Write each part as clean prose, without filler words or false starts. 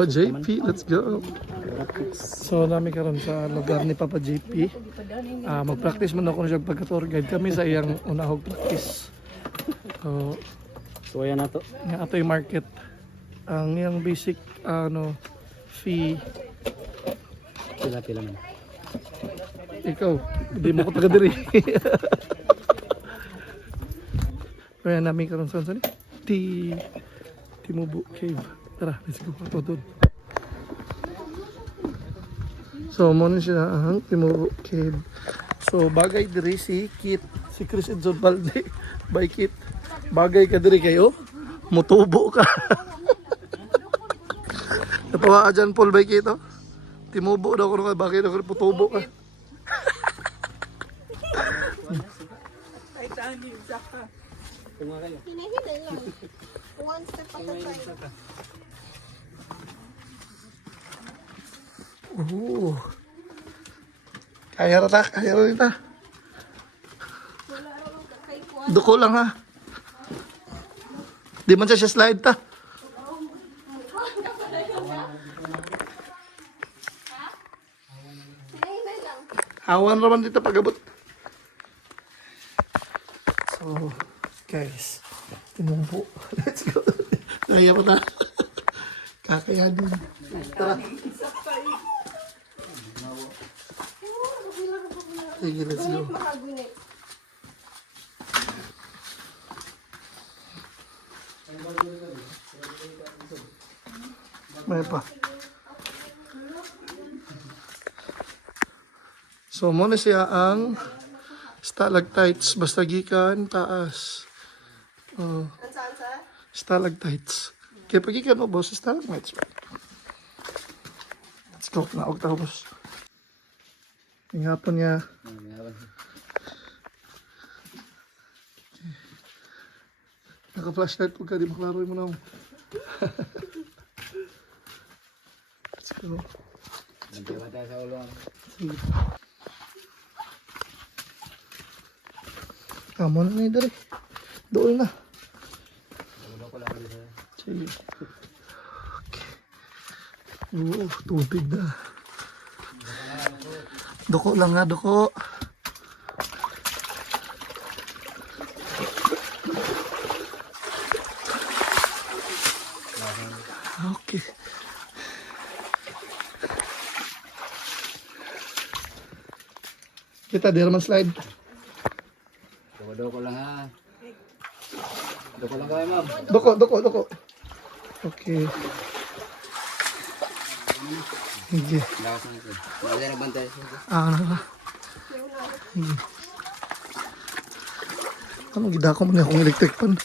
Papa JP, let's go. So namin karon sa lugar ni Papa JP. Mag-practice man ako siya pagka-tour guide kami sa iyang unahog practice. So ayan na to. Nga ato yung market. Ang iyang basic fee. Pila man. Ikaw, hindi mo ko taga diri. Kaya namin karon sa ni Timubu Cave. Tara, let's go pa doon. So, muna siya ang Timubu Cave. So, bagay diri si Kit, si Chris Edson Balde. By Kit, bagay ka diri kayo, mutubo ka. Napawa ka dyan, Paul, by Kit, oh. Timubo daw ko na bagay daw ko, putubo ka. Hinahinay lang. One step at a time. Kaya rin ta. Duko lang ha. Di man siya slide ta. Hinahinay lang. Hawan naman dito pagabot. So, guys, Timubu. Let's go. Kaya mo na. Kakayanin. Tara. Sige, let's go. May pa. So, muna siya ang stalactites. Basta gikan, taas. Stalactites. Kaya pag ikan mo, boss, stalagmites. Let's go. Naog tao, boss. Yung hapon niya. Naka-flashlight po ka, di maklaro mo na ako. Let's go. Sige. Amo na na dali. Doon na. Sige. Okay. Tubig na. Duko lang nga, duko. Okay. Kita, di naman slide. Doko lang ha. Doko lang kayo, ma'am. Doko. Okay. Sige. Lakas na ito. Wala na bantay. Sige. Anong gidako mo na akong electric pan?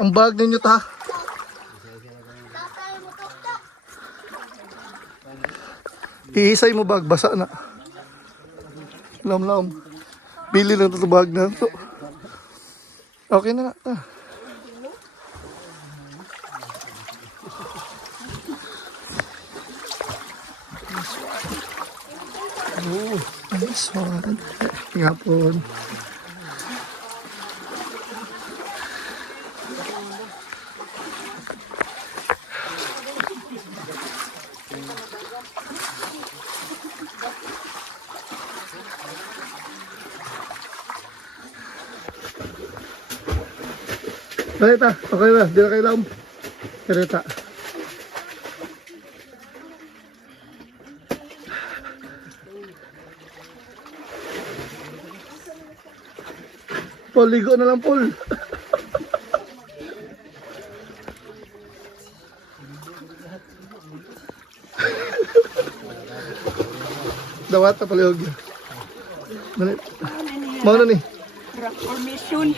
Ang bag ninyo ta. Iisay mo bag, basa na. Lam. Bili lang ito bag na ito. Okay na na. Oh, nice one. Yapon. Kareta, okay na, di na kailangan. Kareta. Paul, ligo na lang, Paul. Dawat na palihog. Mau na ni. Rock formation.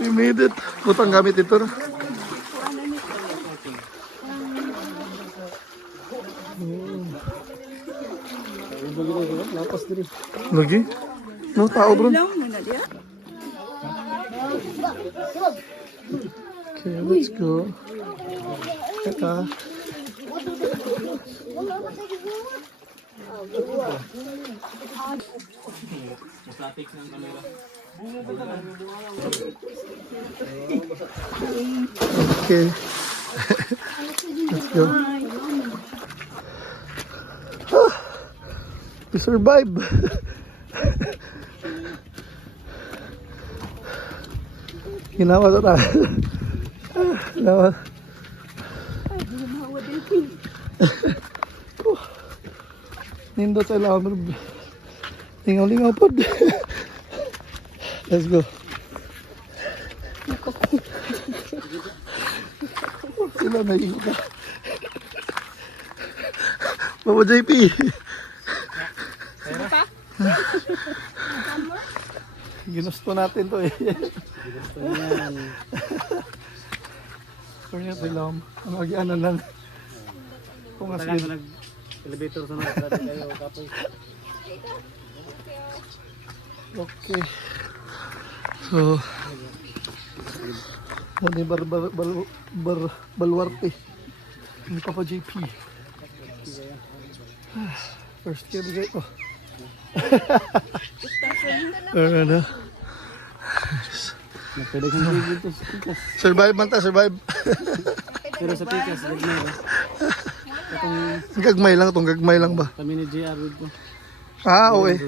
We made it. Butang gamit ito na. Lagi? No, tao bro. Okay, let's go. Kita. Okay. Let's go. Ah, we survive. Ginawa to na. Ginawa. Nindot sa ilaw. Lingaw-lingaw po. Let's go. Sila na iba. Mama JP. Ginusto natin to eh. Gusto niyan. Kaya silam. Ang agi-ano lang. Kung Tagal asin. ko nag-elevator sa mga dati kayo, kapoy. Okay. So, hindi balwarte. Hindi pa JP. First game bigay ko. Pero ano? Pwede kang bigil to sa pikas. Survive man ta, survive. Pero sa pikas, gagmay ba? Gagmay lang itong gagmay lang ba? Kami ni JR ko. Ah, okay.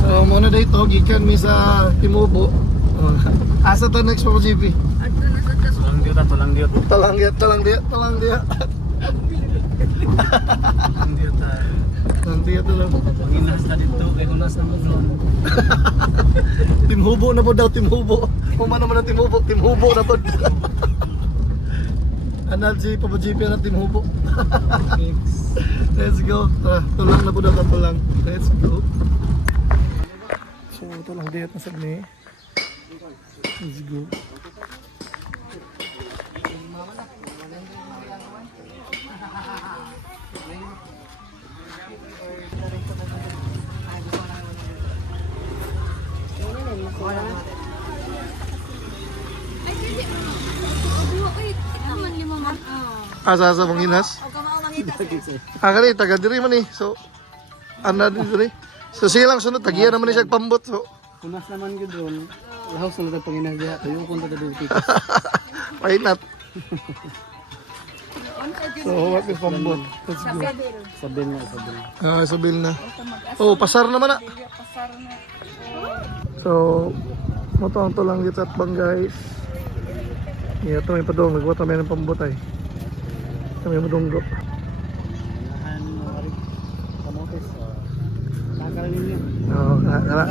So, muna dito, gikan mi sa Timubo. Asa to next po GP? Tulang diyo ta, tulang diyo. Talang dia. Tulang diyo ta. Talang dia to lang. Panginas na dito, kay hunas na mo. Timhubo na po daw, Timhubo. Kuma naman ang Timhubo na po. Anal si Papa GP na Timhubo. Let's go. Tara, tulang na po daw, tulang. Let's go. So, tulang dia na sa ni. Let's go. Asa-asa manginas? Kani taga diri man ni. So ana diri. So silang sunod tagiya naman ni siya pambot. So Hunas naman yun doon. Lahaw sa lahat panginas diya. Tayo kung taga dito pikas. why not? So what is pambot? Let's go. Sabil na, sabil. Ah, sabil na. Oh, pasar naman na. So motong to lang dito at bang guys. Yeah, ito may padong. Nagwata may ng pambot ay. Ito may madunggo. Lahan mo rin. Kamotes. Nakakalin niya. Oo, kala.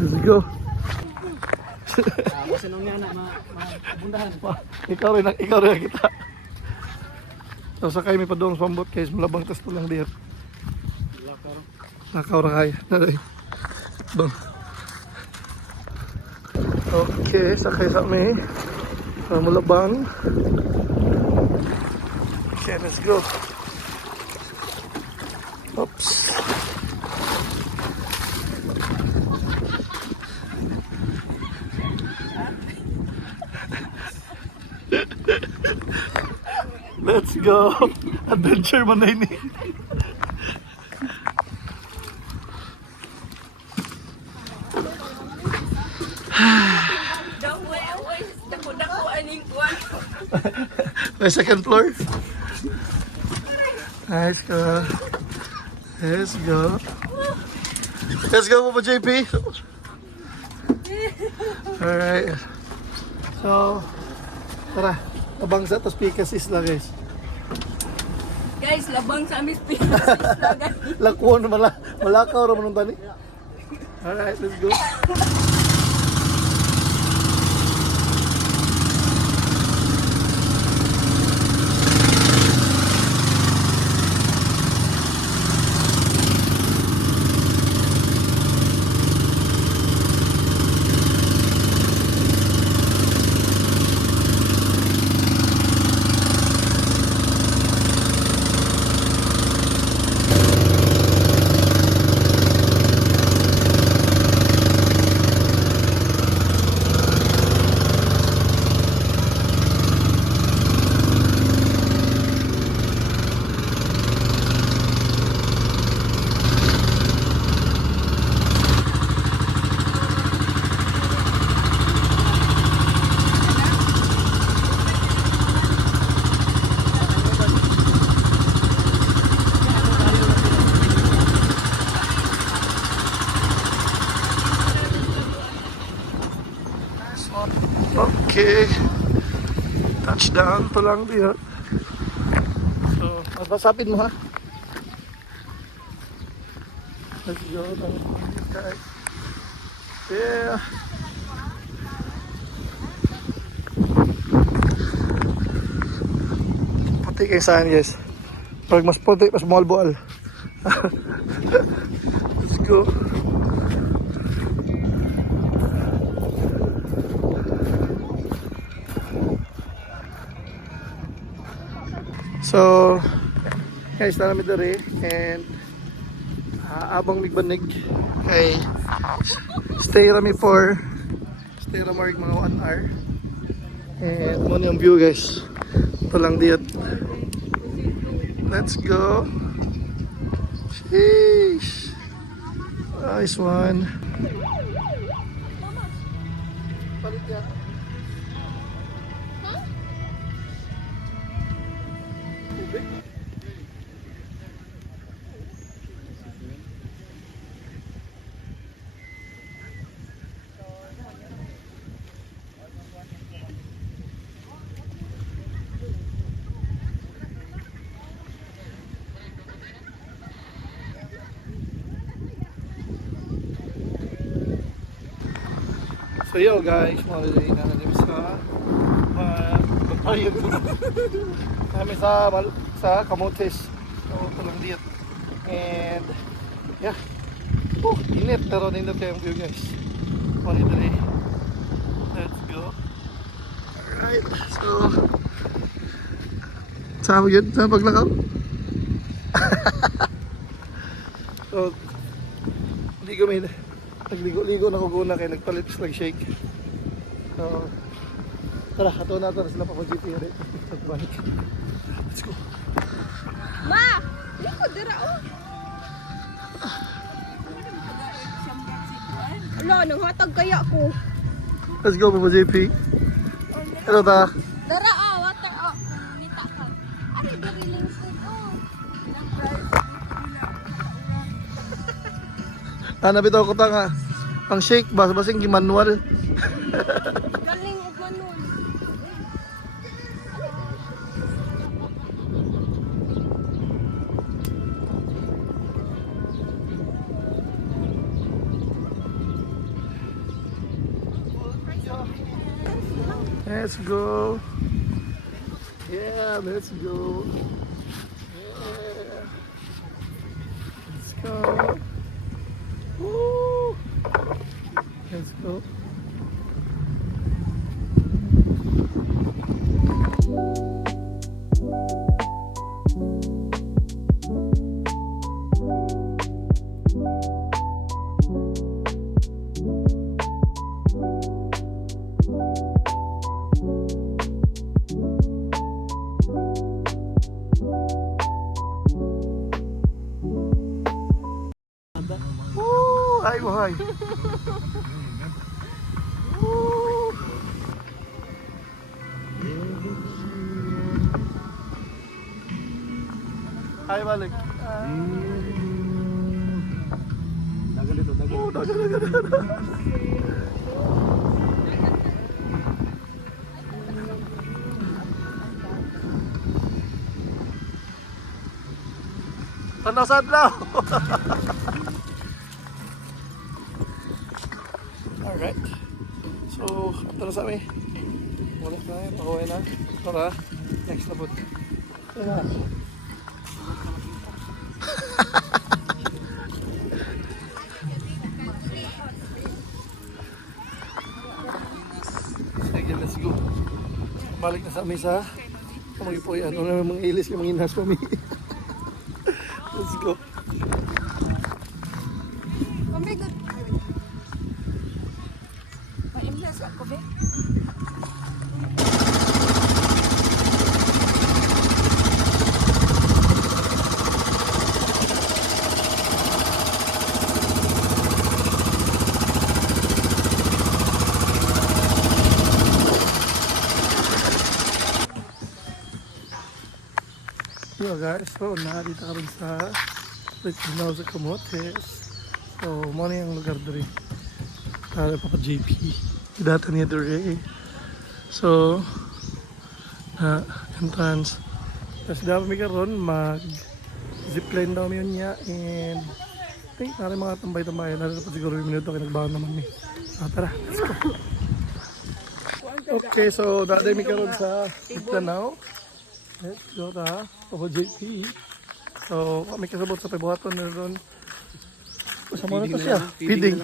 Let's go. Ako sinong niya na mabundahan. Ikaw rin kita. So sakay may padong sa pambot guys. Malabang tas to lang dir. Lakar. Nakaw ra kaya. Naday. Bang. Okay, sakay sa may mulabang. Okay, let's go. Oops. Let's go. Adventure man na ini. May second floor. Nice go. Let's go. Let's go po JP. Alright. So, tara. Abang sa tos Picas Isla guys. Guys, labang sa amis Picas Isla guys. Lakuan malakaw ra man tani. Alright, let's go. Touchdown to lang diyan. So, magbasapin mo ha. Let's go. Guys. Yeah. Puti kayo saan guys. Pag mas puti, mas mahal bual. Let's go. So, guys, namin dere and abang migbanig kay stay rami mga 1 hour and muna yung view guys. Ito lang diyot. Let's go. Sheesh. Nice one. Palit yan. So yo guys, malilig na natin sa kami sa Camotes. So ito lang dito. And yeah. Oh, init pero nindot kayo yung view guys. Malilig. Let's go. Alright, so sama yun sa paglakaw. So hindi kami nagligo-ligo na kuguna kaya nagpalit slag shake. So, tara, ato na sila pa jeep rin. Balik. Let's go. Ma! Liko, dira o. Ala, nanghatag kaya ko. Let's go, Papa JP. Hello, ta. Dara o, water o. Nita ka. Ano yung dariling food o? Bitaw ko ta nga. Ang shake, basing manual. Galing o manon. Let's go. Yeah, let's go. Yeah. Let's go. Woo. Let's go. Woo! Ay, buhay. Woo! Ay, balik. Dagal ito, dagal. Oh, dagat. Tanaw-sadlaw. Alright. So, ito na sa amin. Wala na yun, pakuha na. Tara, next na po. Ito na. Sige, let's go. Balik na sa amin sa mga po yan. Ano mga ilis yung mga inas pa mi. Let's go. Pamigot. Paimlas ako, be. Yo guys, so narito kami sa Now sa Camotes. So, muna yung lugar dito. Para Papa JP. Data niya dito. So, entrance. Tapos dapat may karon mag zipline daw yun niya and nari mga tambay-tambay na dapat siguro yung minuto kaya nagbaon naman ni. Tara, let's go. Okay, so daday may karon sa Mindanao. Let's go ta. O JP. So may kasabot sa Pebuhaton na ron. Sa mo na to siya. Feeding.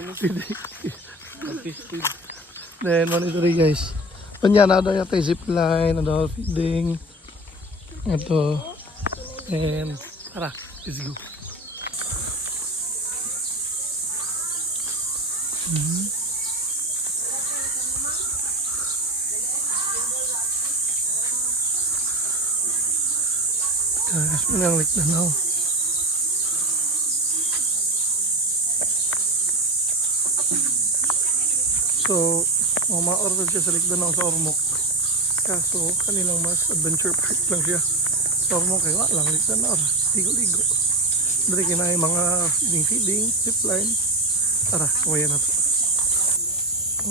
Then monitor guys. Kanya na daw yata zipline, na daw feeding. Ito. And tara, let's go. Guys, mananglik na now. So, ma-order siya sa Likdanao sa Ormoc. Kaso, kanilang mas adventure park lang siya. Sa Ormoc, kaya lang Likdanao. Ligo-ligo. Dari kinay mga feeding, zipline. Tara, kumayan na to.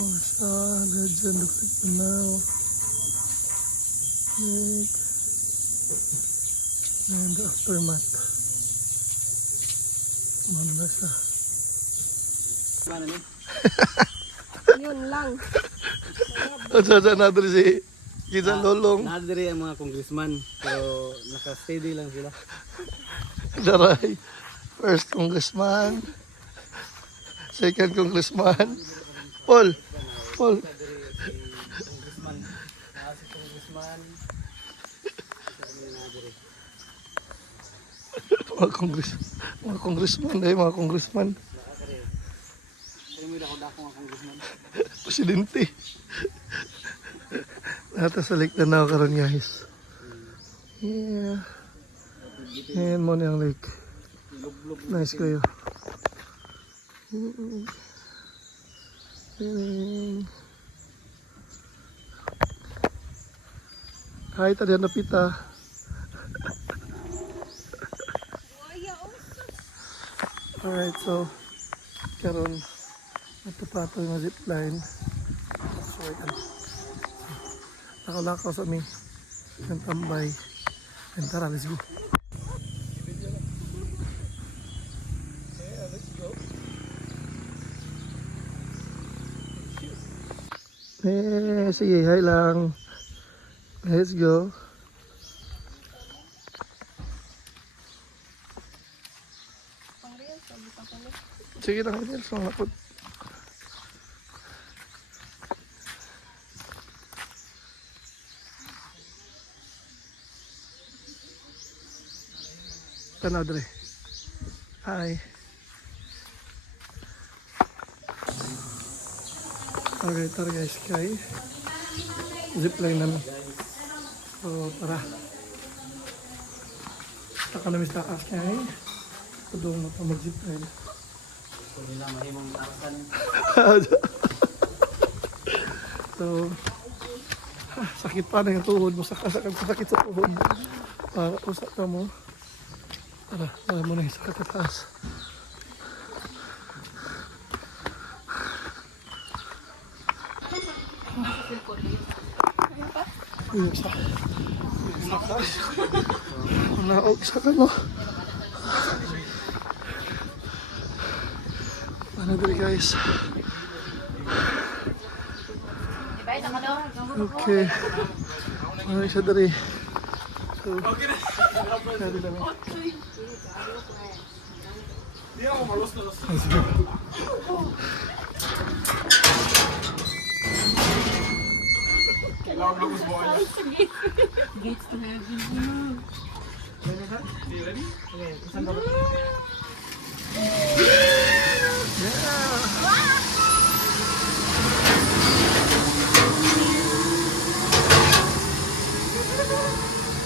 Oh, sa Legend of Likdanao. Lake. And the aftermath. Ano na siya? Yun lang. Sa natin si Kizan Lolong. Nadiri ang mga congressman, pero naka-steady lang sila. Daray. First congressman. Second congressman. Paul. Congressman. Si congressman. Mga congressman dahil mga congressman. Pero may dako-dako mga congressman. Presidente. Nata sa lake na karon guys. Yeah. Ayan mo na yung lake. Nice kayo. Hi, tadi na pita. Alright, so karon nagpapato yung zipline. So, nakalakaw sa amin ng tambay. And tara, let's go. Sige, hi lang. Let's go. Sige lang, Reels. Mga lapot. Tanaw, Dre. Hi. Okay, tara guys, kay zipline namin. So, tara. Taka namin sa taas kay tudong na pa mag-zipline. So nila mahimong arasan. So, sakit pa na yung tuhod mo. Sakit sa tuhod. Para usap ka mo. Tara, tara mo na yung sakit sa taas. Yung sa taas. Naog sa ka mo. Ano dali guys? Okay. Ano siya dali? So, dali namin. Let's go. Gates to heaven.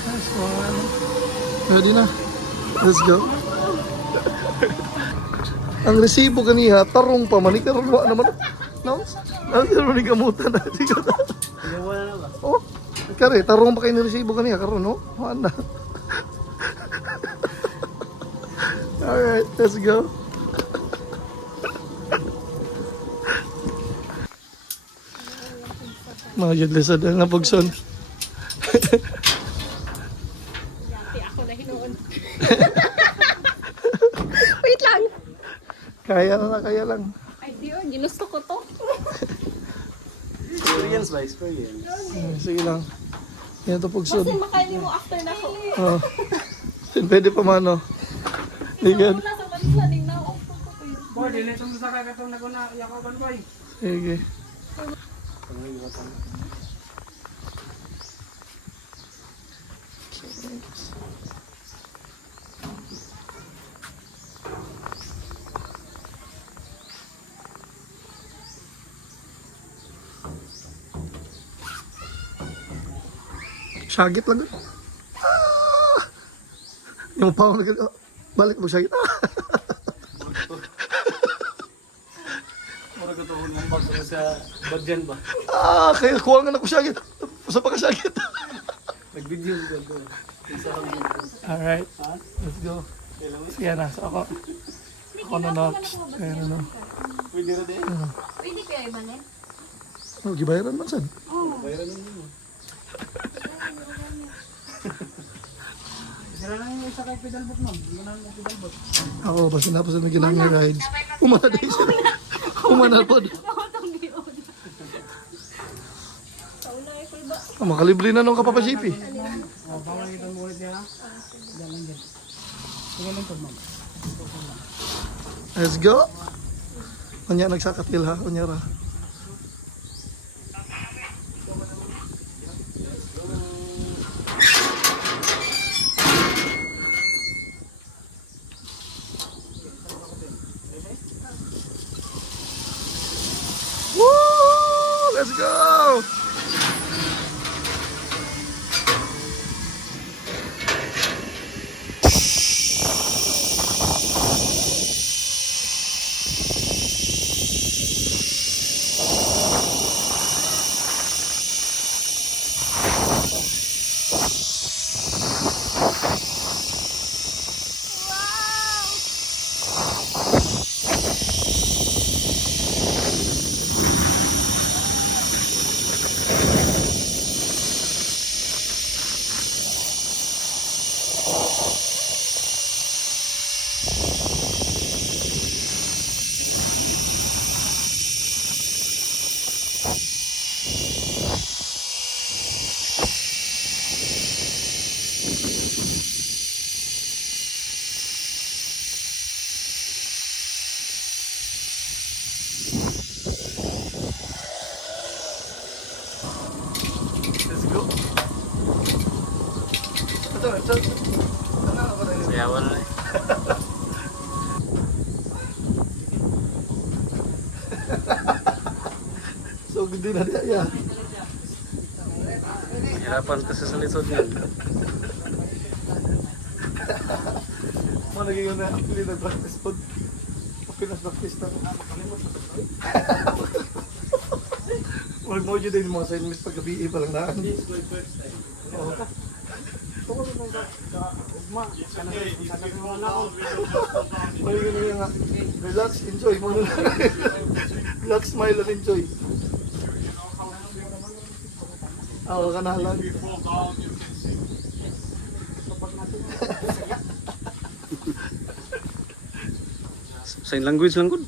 Nice one. Ready na. Let's go. Ang resibo kaniha, tarong pa man. Ikaroon mo naman. No? Naroon ni kamutan na. Wala na ba? Oh, kare, tarong pa kayo ng resibo kaniha. Karoon, no? Wala. Alright, let's go. Mga judlesa dahil na pagson. Yati ako na hinuon. Wait lang. Kaya na, kaya lang. Ay, di yun. Ginusto ko to. Experience ba? Experience. Sige lang. Yan ito pugsod. Kasi makainin mo after na ko. Oh. Pwede pa mano. Ligan. Wala sa panisaning na ako. Boy, dili itong sa kakatong na yakapan boy. Sige. Syagit lang. Ah! Yung pao na gano'n. Balik mo syagit. Ah! Mura ko tuhon ng bag sa badyan ba? Ah! Kaya kuha nga na ko syagit. Sa pagkasyagit. Nag-video ko. Isa kang video. Alright. Let's go. Sige na. So ako. Ako na Nox. Kaya na no. Pwede na din. Pwede kaya iba na? Oh, gibayaran man sad. Bayaran mo. Sira lang yung isa kay pedalbot ma'am. Hindi na yung pedalbot. Ako, basta napos na ginamit rides. Umana din siya. Umana po. Sauna ay kulba. Makalibre na nung kapapasipi. Bawal kita mo ulit yan ha. Dalang dyan. Sige lang po ma'am. Let's go. Kanya nagsakatil ha. Kanya ra. Woo! Let's go! Let's go. Ito. Ano ako na yun? Sayawan na eh. So, hindi na niya. Hirapan kasi sa lisod yan. Mga naging yun na actually nag-practice po. Pinas-practice na. Huwag mo dyan din yung mga assignments pagkabi pa lang naan. This is my first time. Oo. Tuko ko sa ugma. Sana ko na ako. Mga yun nga. Relax, enjoy. Mga relax, smile and enjoy. Oo, kanalan. Sign language lang gud.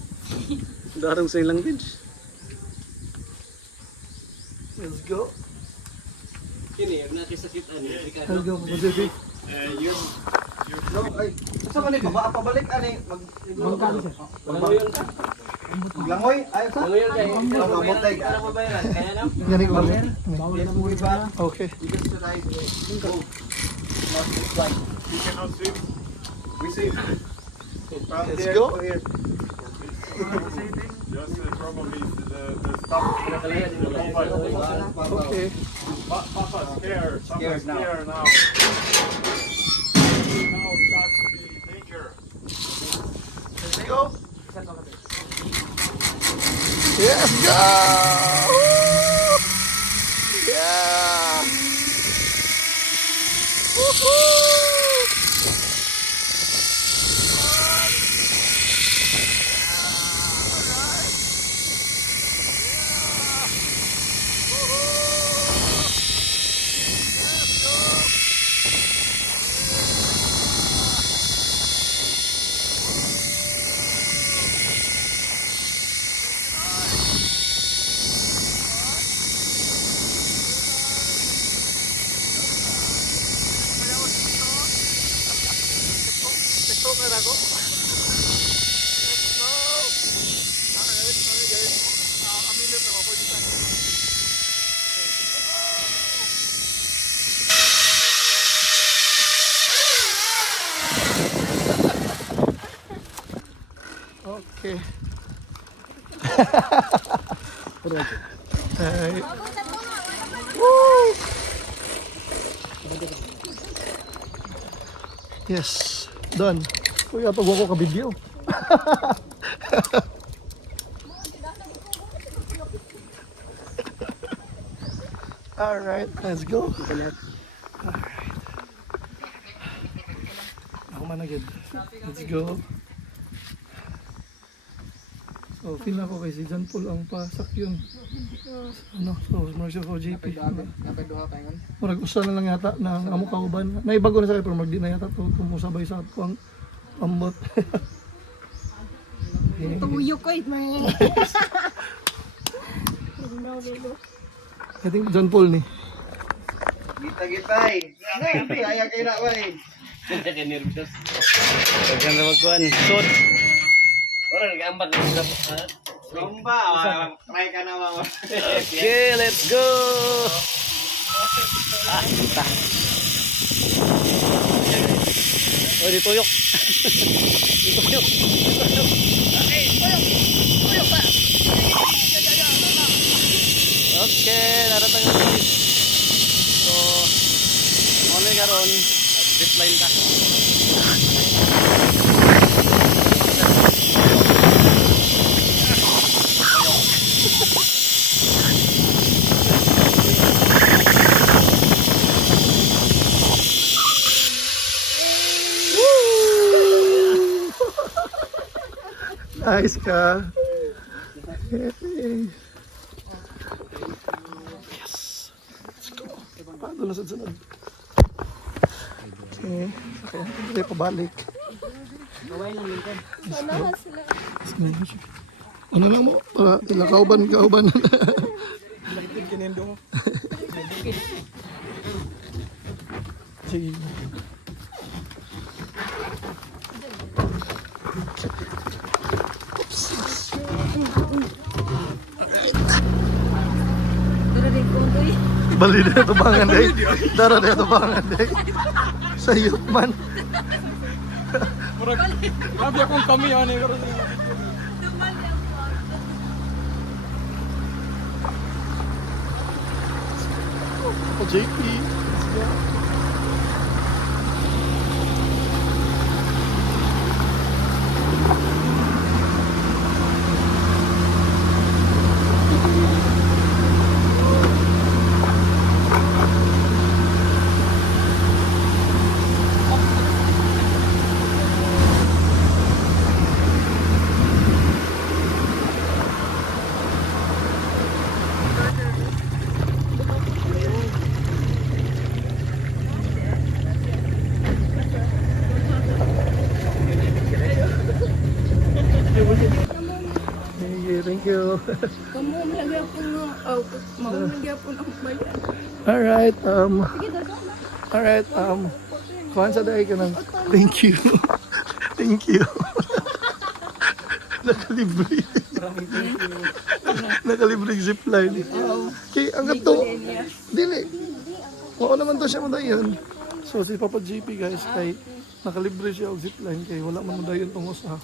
Darang sign language. Let's go. Kini, ang nakisakit ani. Let's go, Pacific. No, ay. Gusto mo ni pabalik ani Magkano siya? Maglangoy ay sa. Ano yun kay? Mamutay ka. Para mabayaran. Kaya lang. Gani ko. Bawal na mo iba. Okay. Let's go. Just probably the stuff. Okay. Papa scared. Papa's scared now. Now starts to be danger. Let's go. Yes, go! Woo! Yeah! Woohoo! ka na ko. Let's go! Alright, sorry guys. A minute na, 40 seconds. Okay. Ay. Woo! Yes, done. Kuya, pag ako ka-video. Alright, let's go. Alright. Ako man agad. Let's go. So, feel na ko kay si John Paul ang pasak yun. Ano, so, Marcia ko JP. Kapag duha pa yun. Murag usa na lang yata ng amo kauban. Naibago na sa kay pero magdi na yata to tumusabay sa atong ambot. Tuyo ko eh. I think John Paul ni. Kita eh. Kaya kayo na eh. Kaya nervous. Kaya na magkuhan. Sod. Wala nag-ambat na sa Romba. Try ka na mga. Okay, let's go. Kita. Oh, dituyok. Dituyok. Okay, tuyok pa. Okay, naratang na guys. So, ano yung karon? Zipline ka. Nice ka. Yes. Let's go. Paano na sa sunod? Okay. Okay. Hindi pabalik. Sanahan sila. Ano lang mo? Para ila kauban. Sige. Darating ko ito eh. Bali na tubangan day. Dara na tubangan day. Sayop man. Grabe akong kami yan eh. Ako JP. Let's go. Thank you. Kamu lagi ako nga. Lagi ako ng bayan. Alright, Sige, dagang na. alright, kuhan sa dahi ka ng thank you. Thank you. Nakalibre. Nakalibre zipline. Okay, ang gato. Dili. Oo naman to siya madayon. So si Papa JP guys, kay nakalibre siya og zipline kay wala man madayon tong usa.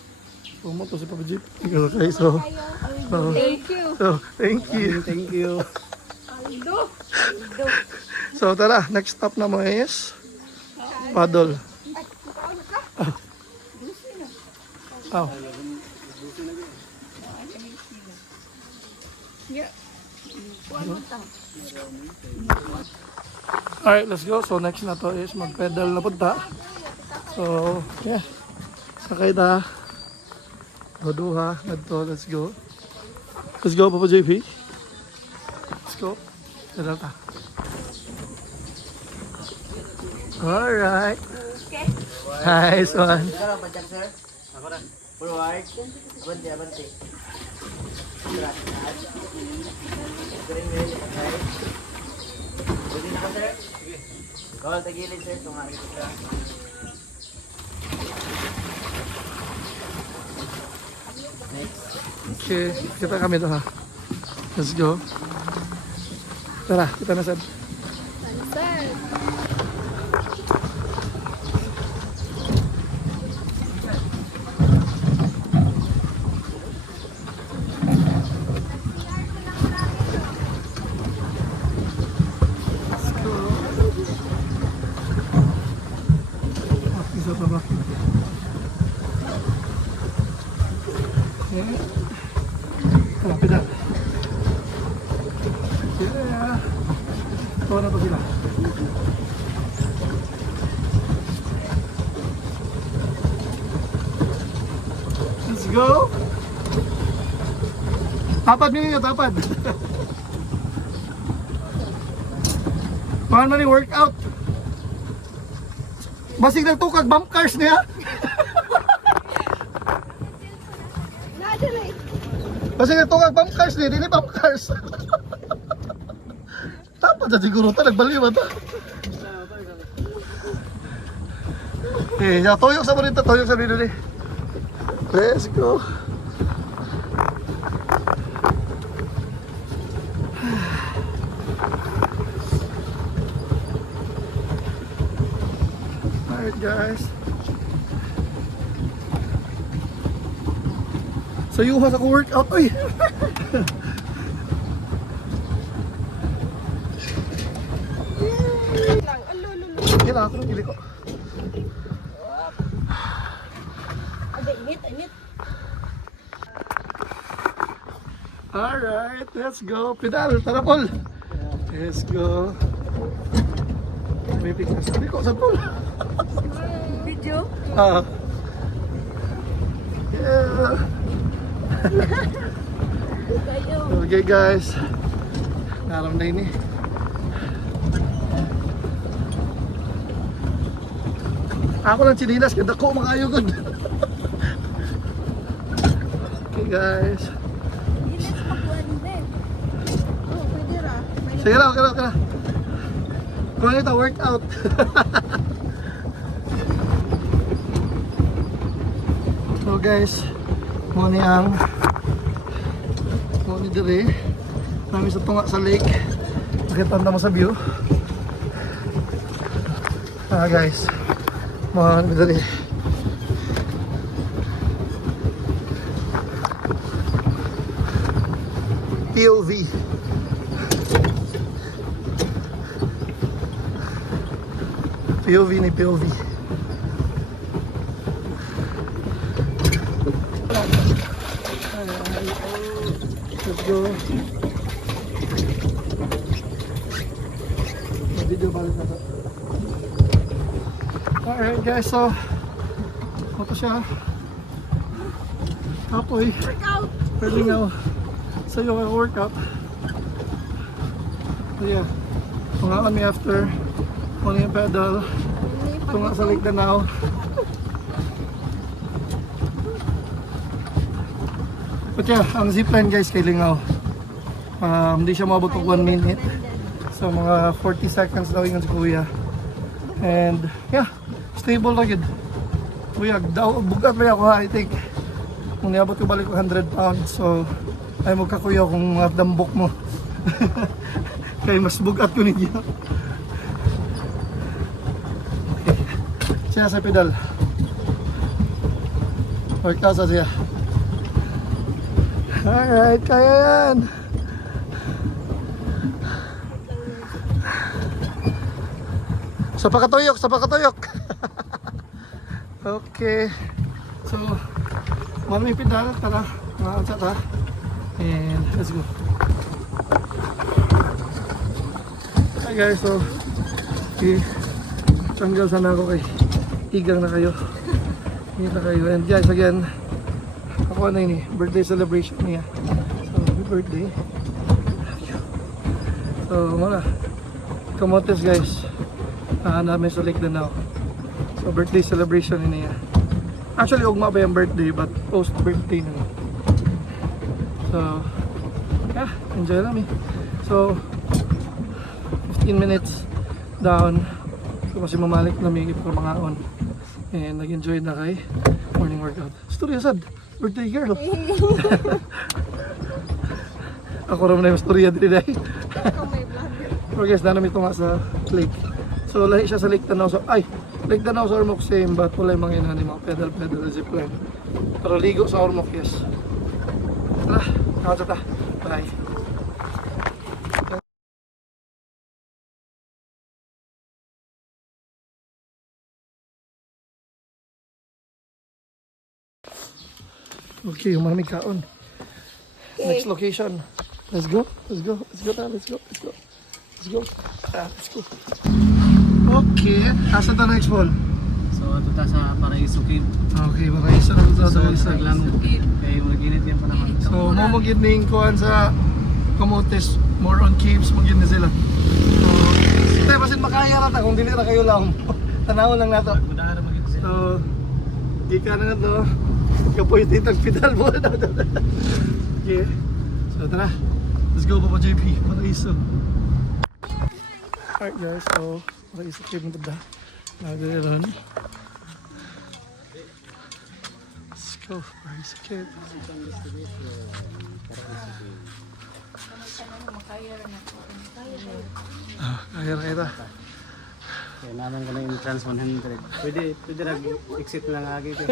So mo to si Papa JP. Okay, so Thank you. thank you. Thank you. Aldo. So tara, next stop na mo is paddle. Oh. Yeah. Alright, let's go. So next na to is mag-pedal na punta. So, yeah. Sakay ta. Doduha. Let's go. Let's go, Papa JP. Let's go. Pedal ta. Alright. Okay. Nice one. Ako na. Forward. Abante. Ready na ba, sir? Sige. Kawal tagilid, sir. Tumari ka. Okay, kita kami doon ha. Let's go. Tara, kita na saan. Sunset. Let's go. Isa pa ba? Okay. Malapit na. Yeah. Tawa na to sila. Let's go. Tapad nyo, tapad. Paano na workout? Basig nagtukag bump cars niya. Nadali. Basig nagtukag bump cars niya, hindi bump cars. Tapad na siguro ito, nagbaliw ito. Eh, toyok sa mo toyok sa dito ni. Let's go. Alright guys. So yuha sa ko workout oy. Lang, alululu. Kailangan ako ng gili ko. Ada init. Alright, let's go. Pedal, tara Paul. Let's go. May picture sa ko sa Paul. Video. Ah. Yeah. Kayo. Okay guys. Naram na ini. Ako lang chinilas, ganda ko mga ayugod. Okay guys. Ilis pakuan din. Oh, pwede ra. Sige na, okay na. Kung ito, workout. So guys, muna ang muna dire. Namin sa tunga sa lake. Nakita naman sa view. Guys, muna dire. POV. POV ni POV. Let's go. Video balik na to. Alright guys, so ito siya. Apoy. Workout. Pwede nga sa iyo ang workout. So yeah. Tunga kami after. Muna yung pedal. Tunga sa Lake Danao. But yeah, ang zipline guys kay Lingaw. Hindi siya mabot pag 1 minute. So mga 40 seconds daw yun si Kuya. And yeah, stable na yun. Kuya, bugat pa ako ha, I think. Kung niabot ko balik ko 100 pounds. So, ay magkakuya kung mga dambok mo. Kaya mas bugat ko ninyo. Okay. Siya sa pedal. Workout sa siya. Alright, kaya yan. Sa pakatuyok. Okay. So, may pedal, tara. Mga ta. And let's go. Hi guys, so tanggal sana ako kay igang na kayo. Kita kayo. And guys, again, ako na yun birthday celebration niya. So, happy birthday. So, mga kamotes guys. Namin sa Lake Danao. So, birthday celebration niya. Actually, ugma pa yung birthday, but post-birthday na. So, yeah, enjoy namin. So, 15 minutes down, So kasi mamalik na may ipag mga on. And nag-enjoy na kay morning workout. Story sad, birthday girl. Ako rin na yung storya din dahil. Ikaw may vlog. Pero guys, nanamit ko nga sa lake. So lahi siya sa Lake Tanaw. So, Lake Tanaw sa Ormoc same, but wala yung mga inani, mga pedal zipline. Pero ligo sa Ormoc, yes. Tara, kakot ta. Bye. Okay, yung maraming kaon. Next location. Let's go. Let's go. Let's go na. Let's go. Let's go. Let's go. Let's go. Okay. Asa ta next ball? So ato ta sa Paraiso Cave. Okay, maraysa na ito sa isa. Lang kay maginit yung panahon. So, mo gining kuhan sa Camotes, more on caves mo gin na sila. So, tayo basin makaya na ta kung dili na kayo lang. Tanawon lang nato. Mudara magit sila. So, di ka na to. Kapoy titag pedal mo na. Okay. So, tara. Let's go Papa JP. Paraiso. Alright guys, so Paraiso Cave mo tada. Nagdala ron. Let's go Paraiso Cave. Kaya na kita. Kaya naman ko na entrance 100. Pwede exit lang agi kay.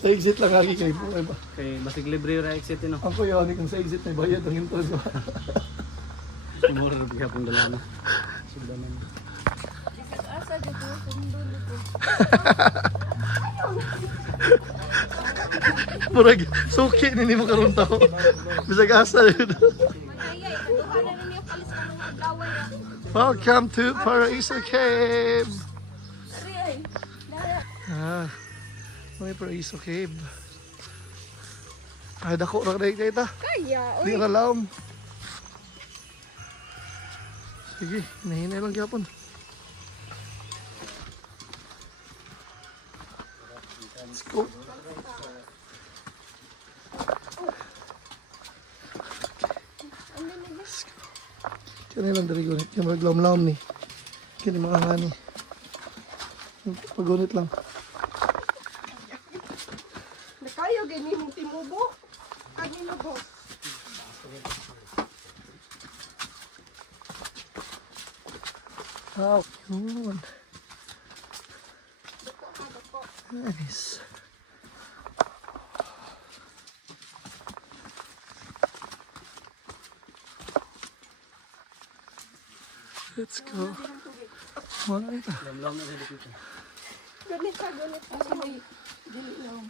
Sa exit lang lagi kayo po ba? Kay basig libre ra exit no. Ako yun, kung sa exit may bayad ang entrance ko. Mura ra biya pong dala na. Sudanan. Asa dito, sundol dito. Murag, suki nini mo karon tao. Bisag asa yun. Manayay, kaduha na rin yung kalis ka ng adlaway. Welcome to Paraiso Cave. Ari ay, dara. May Paraiso Cave. Ay, dako ra dahil kayo ta. Kaya, Di ra laom. Sige, nahinay lang gyapon. Let's go. Kaya lang dari gunit. Kaya maglaom-laom ni. Kaya mga ngani. Pagunit lang. nakayo ganyan yung timubo. Ano na bo? Wow, yun. Nice. Let's go. Mana ito? Lam-lam na dito. Ganit ka. Kasi may dili lang.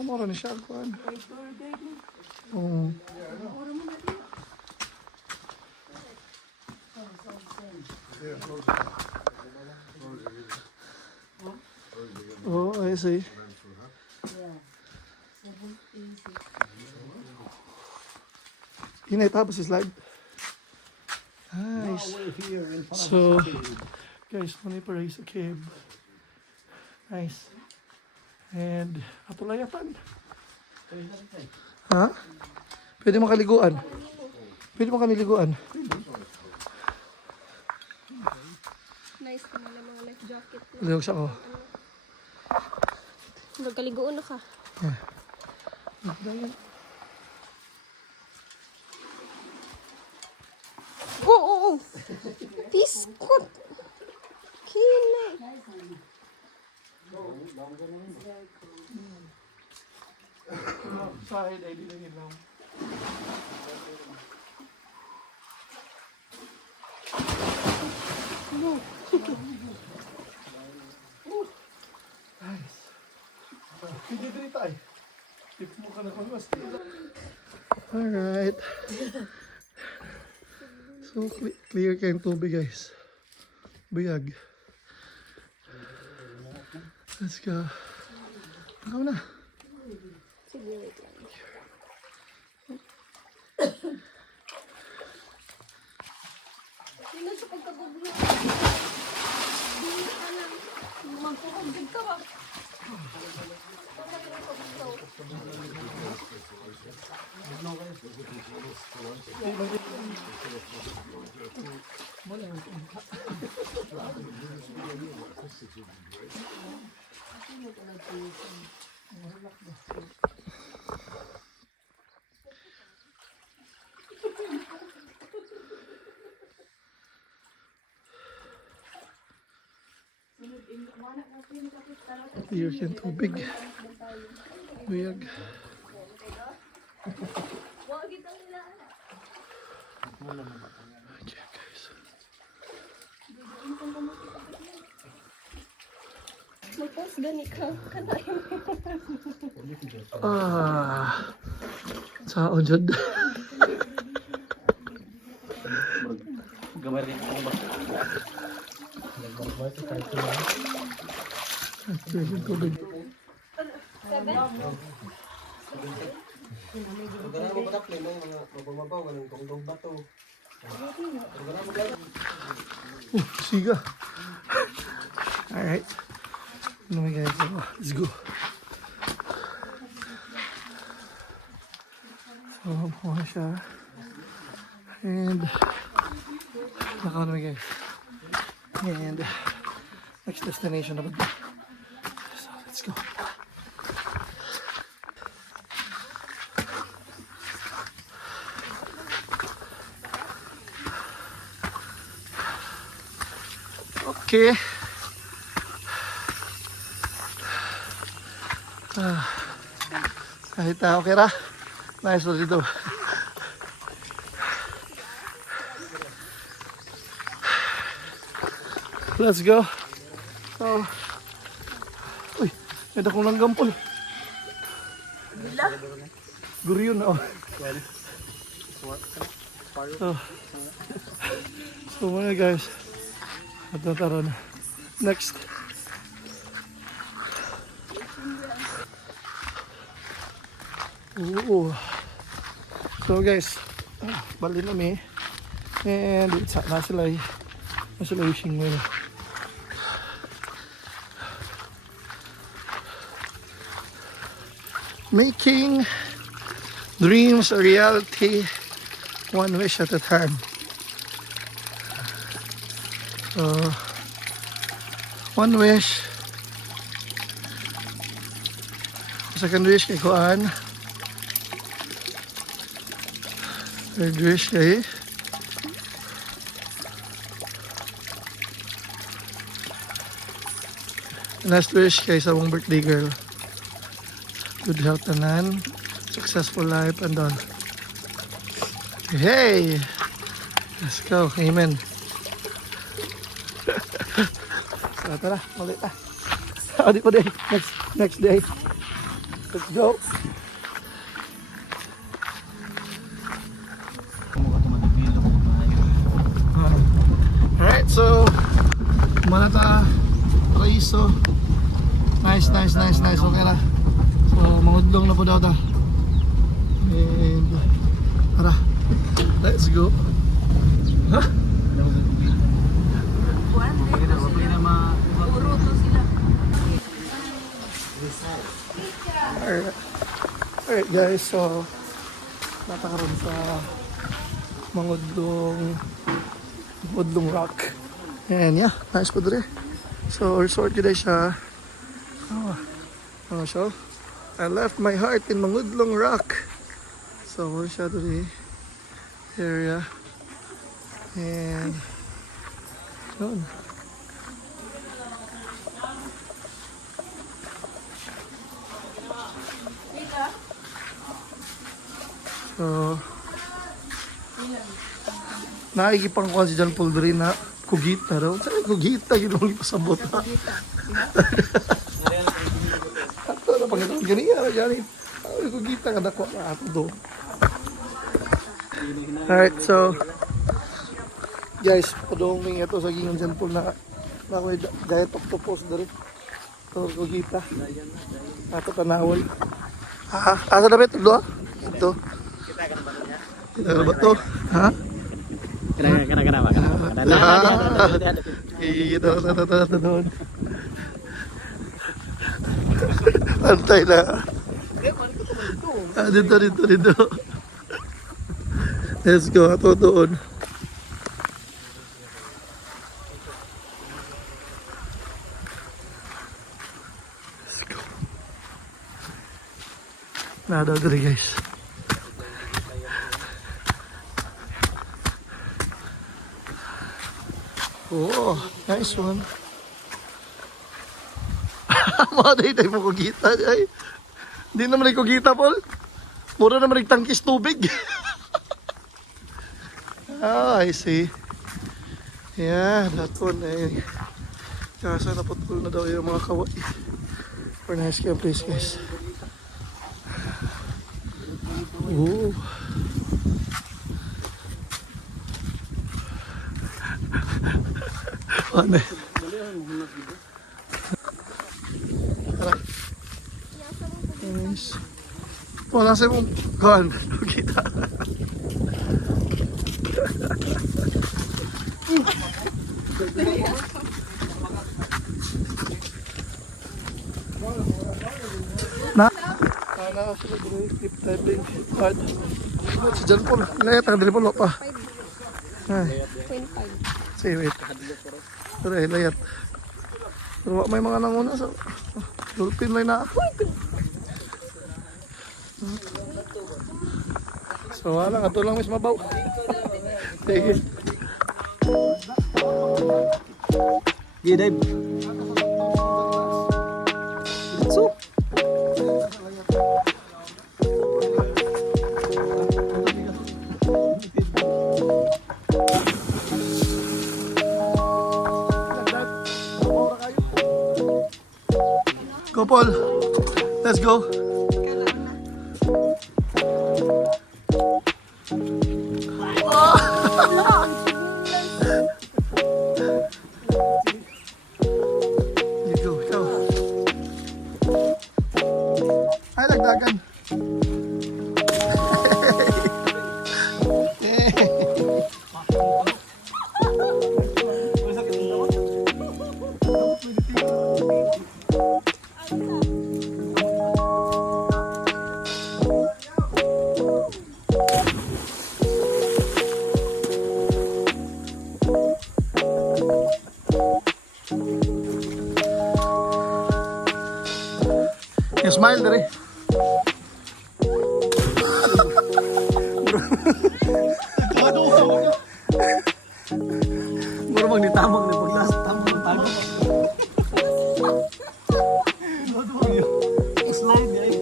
Mura na siya. Oo. Oh, I see. Inay tapos is live. Nice. So, guys, muna Paraiso Cave. Nice. And, Apulayatan. Ha? Pwede makaliguan. Pwede makaliguan. Nice ka nila mga life jacket. Liog siya ko. Nagkaligoon na ka. Oo. Piskot. Kinay. Sahid ay dilingin lang. Nice. Sige dito ay. Tip mo ka na kung mas. Alright. So clear kayong tubig guys. Buyag. Let's go. Ikaw na. Sige, wait lang. Sino sa pagkaguglo? Hindi ka na. Magpupagdig ka ba? Clear yung tubig. Buyag. Okay, guys. Magpas gani ka. Kanayon. Saan dyan? Gambar din ako ba? Clear yung tubig. Siga. Alright. Anyway guys, let's go. So, buha siya. And, naman guys. And, next destination na ba? So, let's go. Okay. Kahit okay ra. Nice ulit dito. Let's go. So, uy, may dakong langgam po. Guru yun, oh. So muna guys. At nataron. Next. Oo. So guys, bali na mi. And it's nasa wishing mo. Making dreams a reality, one wish at a time. So, one wish. Second wish kay Kuan. Third wish kay last wish kay sa mong birthday girl. Good health tanan, successful life and all. Hey! Let's go. Amen. So, tara, ulit ah. Adi pa day. Next day. Let's go. Alright, so Manata Raiso. Nice. Okay na. So, mangudlong na po daw ta. And tara. Let's go. Ha? Alright guys, so natakaroon sa Mangudlong Rock. And yeah, nice po dito. So resort today siya. So I left my heart in Mangudlong Rock. So we're siya today area. And yun. So, naikipang ko si John Paul rin na kugita daw. Saan kugita? Yun ang ipasabot ha. Ato na pangitang ganyan. Kugita ka na ko na ato do. Alright, so guys, padunging ito sa gingon John Paul na ako'y gaya tok-topos na rin. Ito kugita. Ato tanawal. Asa na ba ito do? Ito. Kita ba ito? Ha? Kena ba? Kita doon. Antay na. Dito. Let's go. Ato doon. Let's go. Nada diri guys. Oh, nice one. Mga day mo kugita ay. Hindi naman kugita, Paul. Mura naman tangkis tubig. Ah, I see. Yeah, that one eh. Kasa naputol na daw yung mga kawai. For nice camp place, guys. Ooh. Ano eh? Tara. Nice. Wala sa mong gun. Kita. Na? Sana sila dito keep diving. Hard. Si John Paul. Layat ang dali pa. Ay. 0.5. Say wait. Pero layat. Pero may mga nanguna sa dolphin line na. So wala, ato lang mas mabaw. Sige. Di dive. So, Go Paul. Let's go. You go, go. Ay, nagdagan. You smile, Dre. mura mag nitamang ni paglas tamang tamang. Slide eh.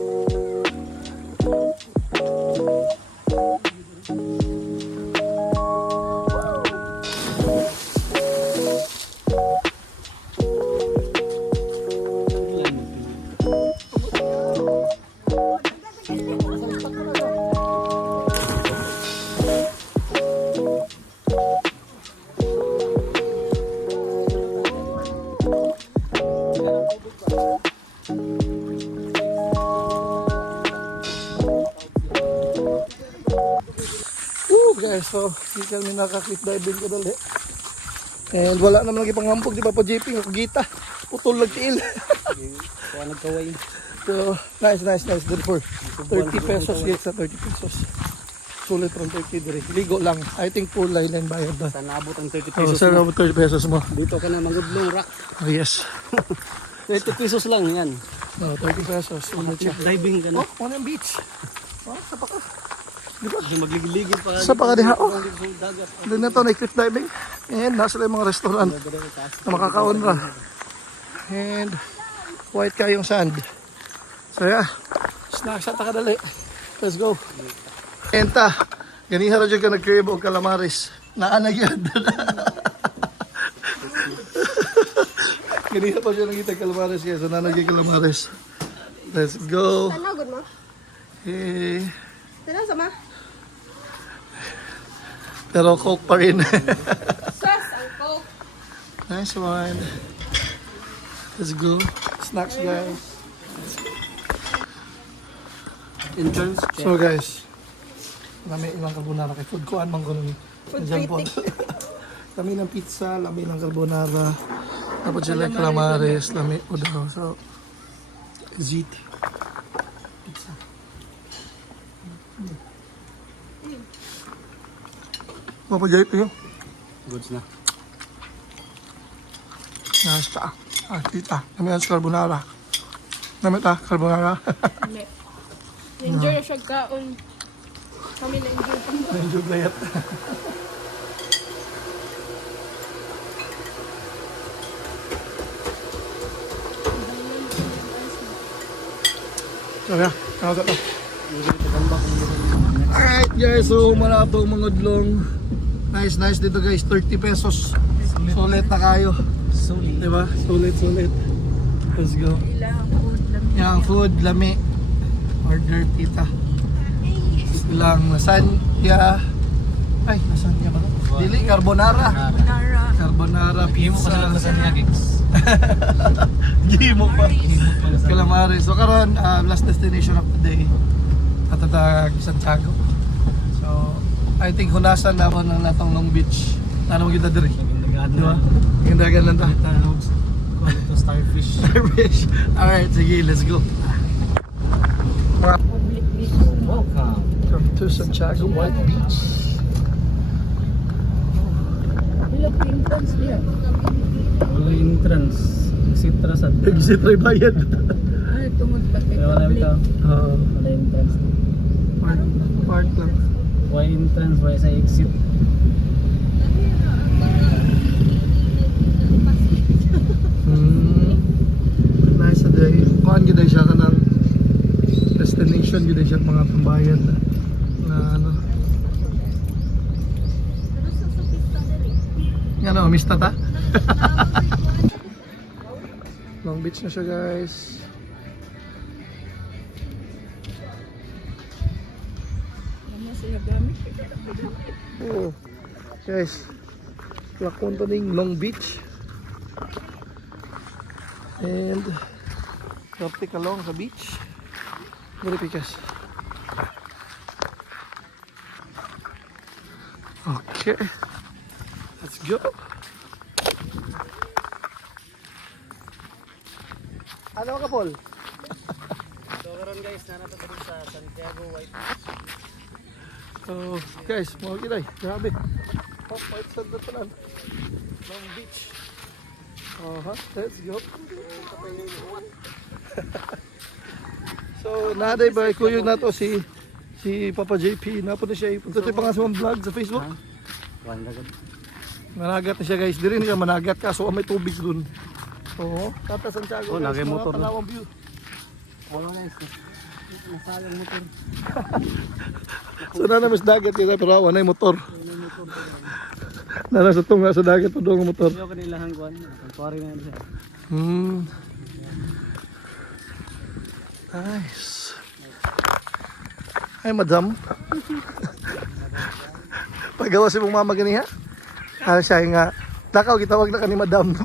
Woo, guys, so hindi kami nakakit diving ko dali. And wala naman lagi panghampog, di ba po JP, nga kugita. Putol lang tiil. Kuha nagkaway. So, nice. Good for 30 pesos, guys, sa 30 pesos. Sulit from 30 dire. Ligo lang. I think full line bayad ba. Sana abot ang 30 Oh, pesos. sir, 30 pesos mo. Dito ka na magudlong rock. Oh, yes. 30 pesos lang yan. No, 30 pesos. Sulit siya. Diving ka na. Oh, one ang beach. Oh, sapa ka. Di ba? Magligid pa. Sapa ka diha. Oh, Dagat. doon na to, na cliff diving. And nasa lang yung mga restaurant na makakaon ra. And white kayong sand. So yeah, snacks at kadali. Let's go. Enta, ganiha ra jud ka nag-crave og calamares. Naanag yun. Ganiha pa siya nagita calamares guys. So naanag yung calamares. Let's go. Ano, good mo? Hey. Sino sama? Pero coke pa rin. Sus, ang coke. Nice one. Let's go. Snacks guys. Entrance. So guys, lami ilang carbonara kay food ko man ko nun. Nandiyan po. Lami ng pizza, lami ng carbonara. Tapos sila calamares, lami o daw. So, zit. Pizza. Mapagayot yun. Goods na. Nasta. Ah, tita. Namit sa carbonara. Namit carbonara. Hindi. Enjoy na siya kaon. Kami na-enjoy pa. Medyo gayat. So yeah, ako to. Alright guys, so malapang mga dlong. Nice dito guys, 30 pesos. Sulit na kayo. Sulit. Diba? Sulit. Let's go. Ilang food lang. Yang food, lami. Order tita. Ilang lasagna. Ay, lasagna ba to? Dili, carbonara. Nara. Carbonara, pizza. niya, gigs. Gimo pa. Calamari. So karon last destination of the day. Katatag Santiago. So I think hunasan na ako ng natong Long Beach. Ano mo kita diri? Di ba? Gindagan lang ta. Ito starfish. Starfish. Alright, sige, let's go. Welcome. Welcome to Santiago White Beach. Philippines niya. Wala entrance. Exitra sa. Exit ray bayad. Ay, tungod pa kay Wala bitaw. Wala entrance. Part lang. Why entrance? Why sa exit? Nice na day. Kuhaan gid siya ka ng destination gid siya mga pambayad na ano. Yan o, mista ta? Long Beach na siya guys. Ano sila gamit? Oh, guys, lakon to ning Long Beach. And traffic along sa beach. Very pikas. Okay, let's go. Ano ka, Paul? So karon guys, nanata dito sa Santiago White. So, guys, mga kilay, grabe. Oh, white sand na talan. Long Beach. Let's go. So, naday ba, kuyo na to si Papa JP. Napunta siya, punta tayo pa nga sa mga vlog sa Facebook. Managat na siya guys, di rin siya managat kaso may tubig dun. Oo, Tata Santiago Oh, guys, lagay mga motor na. panawang view. Wala guys. Nasalang motor. So na mas dagat kita pero awan na yung motor. Na nasa tunga sa dagat pa doon ang motor. Yo kanilang kuan. Kuwari na siya. Nice. Ay madam. Pagawa si mong mama ganiha. Ano siya nga lakaw gitawag na ka ni madam.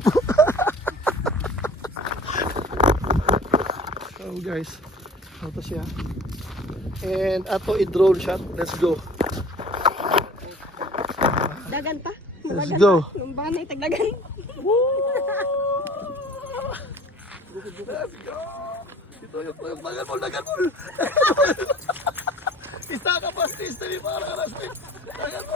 So guys, ito siya. And ato i-drone shot. Let's go. Dagan pa. Let's go. Nung banay tagdagan. Let's go. Ito yung dagan mo. Isa ka pa stis na para ka na dagan mo.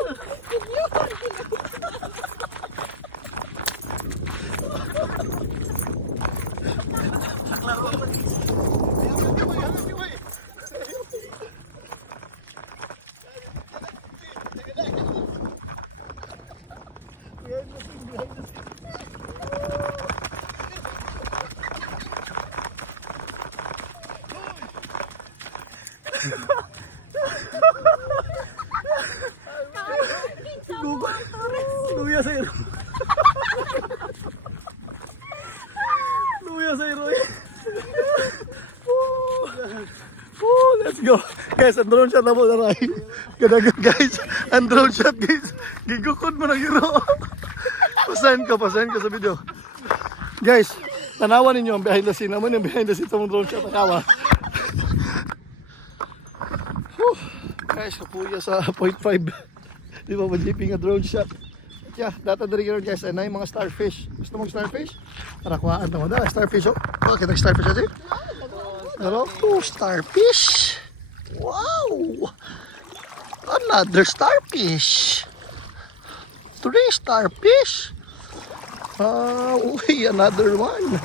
Luya sa iro. Luya sa iro. Let's go. Guys, ang drone shot na po na rin. Kadagan guys, ang drone shot guys. Gigukod mo ng iro. Pasahin ka sa video. Guys, tanawan ninyo ang behind the scene. Naman yung behind the scene sa mga drone shot. Nakawa. Guys, kapuya sa 0.5. Di ba mag-jeeping a drone shot? Yeah, data dari yun guys. Ay na yung mga starfish. Gusto mong starfish? Para kuhaan ito mo na. Starfish oh. Okay, nag-starfish na siya. Hello? Oh, starfish. Wow! Another starfish. 3 starfish. Uy, another one.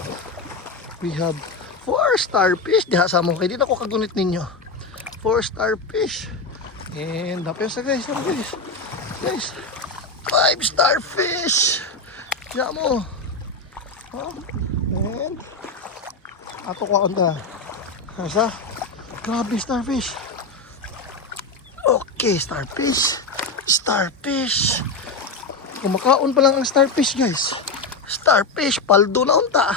We have 4 starfish. Diha sa mo kayo. Dito ko kagunit ninyo. 4 starfish. And napesa guys. Guys. 5 starfish. Diya mo. And ato ko anda. Asa? Grabe starfish. Okay, starfish. Kumakaon pa lang ang starfish, guys. Starfish, paldo na unta.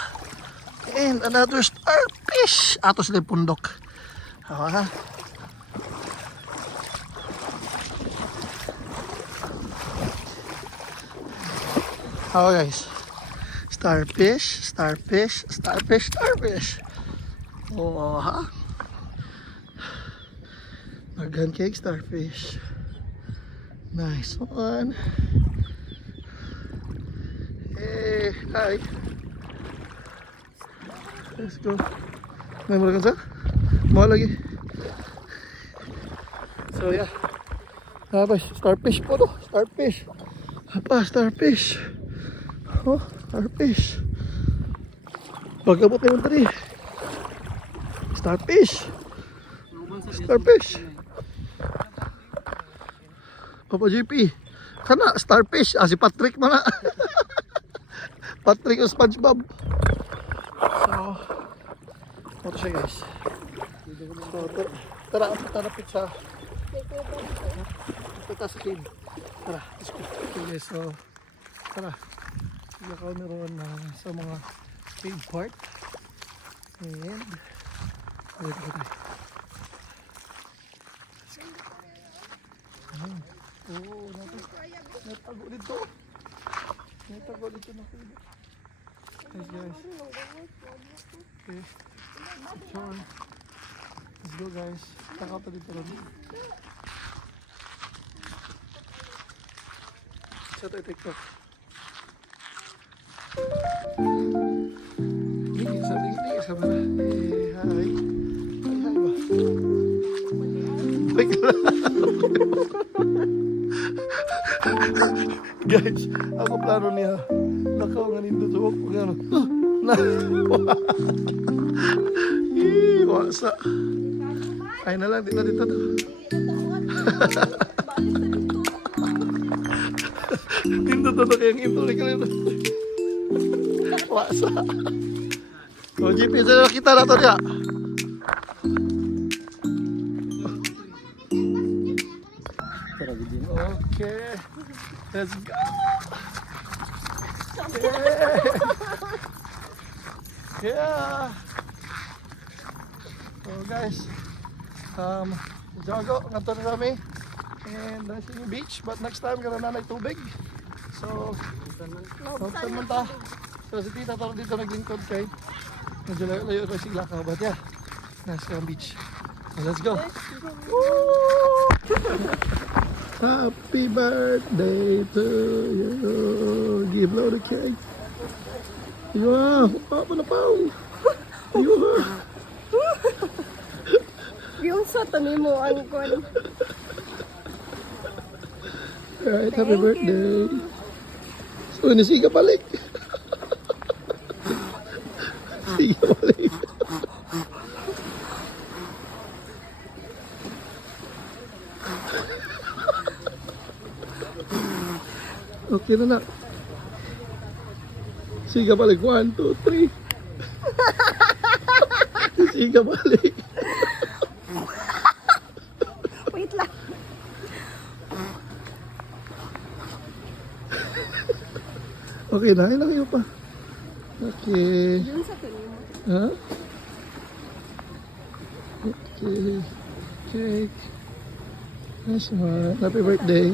And another starfish. Ato sila yung pundok. Ha? Guys. Starfish. Oh, ha? Maghan cake starfish. Nice one. Hey, hi. Let's go. May mula ka sa? Mahal lagi. So yeah. Starfish po to. Starfish. Starfish. Oh, starfish. Pagkabot na yung tari. Starfish. Papa JP. Kana, starfish. Si Patrick mana. Patrick o SpongeBob. So, ito siya guys. So, tara, tarapit sa sa cave. Tara, let's go. Okay guys, so, tara. Ikaw na roon sa mga cave part. And, wait. Oh, natago dito. Natago dito na cave. Nice guys. Okay. Sure. Let's go guys. Taka pa dito rin. Sa tayo TikTok. Lingin sa mga. Hi. Hi ba? Guys, ako plano niya. Nakaw nga nito sa wak. Pagano. Wasa. Ay na lang, di na dito to. Dito to kayang intulik ka nito. Wasa. O, GP, saan nakita na to niya? Okay. Let's go. Yeah. So guys, Jago, nganto na kami. And that's yung beach, but next time gano'n na tubig. So, saan man ta. So si tita taro dito naglingkod kay. Medyo layo ko sila ka, but yeah, nice yung beach. So let's go. Woo! Happy birthday to you. Give low the cake. Yeah, apa na pao? Yeah. Yung sa tanim mo ang kwan. Alright, happy birthday. So, nasiga balik. Siga balik. Okay na na. Siga balik. 1, 2, 3. Siga balik. Wait lang. Okay na, ilang kayo pa. Okay. Yung sa tanim mo. Huh? Okay. Cake. Nice one. Happy birthday.